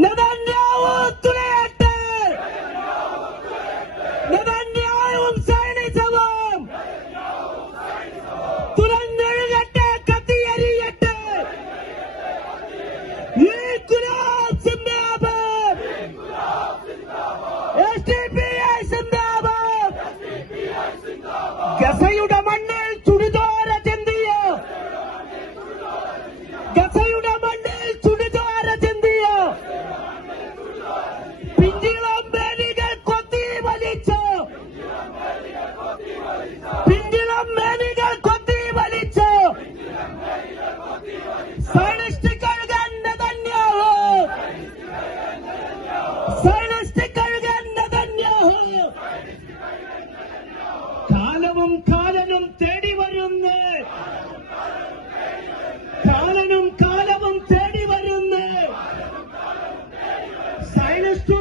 Netanyahu തുലയട്ടെ. നെതന്യാഹുവും സൈനികവും തുറന്നൊഴുകട്ടെ, കത്തിയെരിയട്ടെ. Inquilab സിന്ദാബാദ്, SDPI സിന്ദാബാദ്. ഗസയുടെ മണ്ണിൽ ചുടുചോര ചിന്തിയ, ഗസയുടെ മണ്ണിൽ ചുടുചോര ചിന്തിയ പിഞ്ചിളം മേനികൾ കൊത്തി വലിച്ചു, പിഞ്ചിളം മേനികൾ കൊത്തി വലിച്ചു. സൈനിസ്റ്റ് കഴുകൻ നെതന്യാഹു, സൈനിസ്റ്റ് കഴുകൻ നെതന്യാഹു. കാലവും കാലനും തേടി വരുന്നു, കാലനും കാലവും തേടി വരുന്നു. സൈനിസ്റ്റ്